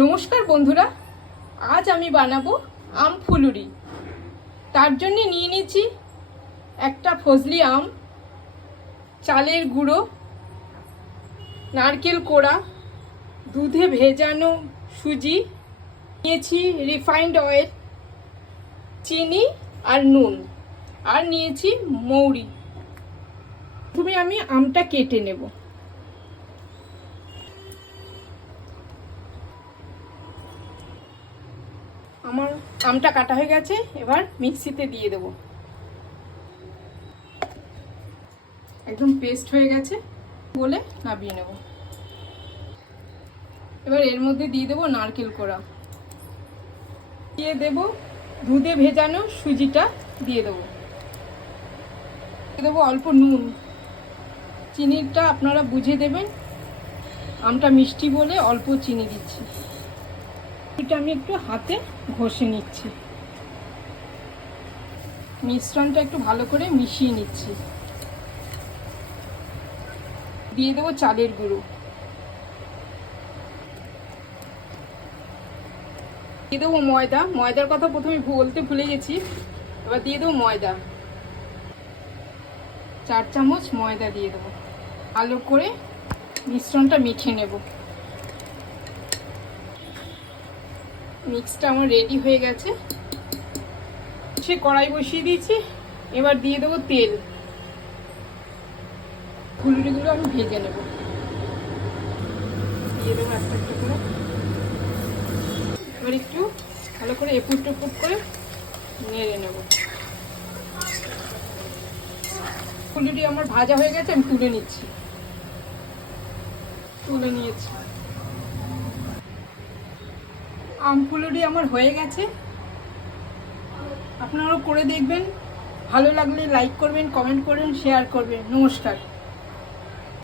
নমস্কার বন্ধুরা, আজ আমি বানাবো আম ফুলুরি। তার জন্য নিয়ে নিয়েছি একটা ফজলি আম, চালের গুঁড়ো, নারকেল কোড়া, দুধে ভেজানো সুজি, নিয়েছি রিফাইন্ড অয়েল, চিনি আর নুন, আর নিয়েছি মৌরি। প্রথমে আমি আমটা কেটে নেব। আমার আমটা কাটা হয়ে গেছে, এবার মিক্সিতে দিয়ে দেব। একদম পেস্ট হয়ে গেছে বলে নামিয়ে নেব। এবার এর মধ্যে দিয়ে দেব নারকেল কোড়া, দিয়ে দেব দুধে ভেজানো সুজিটা, দিয়ে দেব অল্প নুন। চিনিটা আপনারা বুঝে দেবেন, আমটা মিষ্টি বলে অল্প চিনি দিচ্ছি। এটা আমি একটু হাতে ঘষে নিচ্ছি, মিশ্রণটা একটু ভালো করে মিশিয়ে নিচ্ছি। দিয়ে দেবো চালের গুঁড়ো, দিয়ে দেবো ময়দা। ময়দার কথা প্রথমে বলতে ভুলে গেছি, এবার দিয়ে দেবো ময়দা। 4 চামচ ময়দা দিয়ে দেবো। ভালো করে মিশ্রণটা মেখে নেব। মিক্সটা আমার রেডি হয়ে গেছে। সে কড়াই বসিয়ে দিয়েছি, এবার দিয়ে দেবো তেল। ফুলুরিগুলো আমি ভেজে নেব। দিয়ে দেবো একটা একটা করে। এবার একটু ভালো করে এপুট টেপুট করে নেড়ে নেব। ফুলুরি আমার ভাজা হয়ে গেছে, আমি তুলে নিচ্ছি। তুলে নিয়েছি। আম ফুলুরি আমার হয়ে গেছে। আপনারাও করে দেখবেন। ভালো লাগলে লাইক করবেন, কমেন্ট করবেন, শেয়ার করবেন। নমস্কার।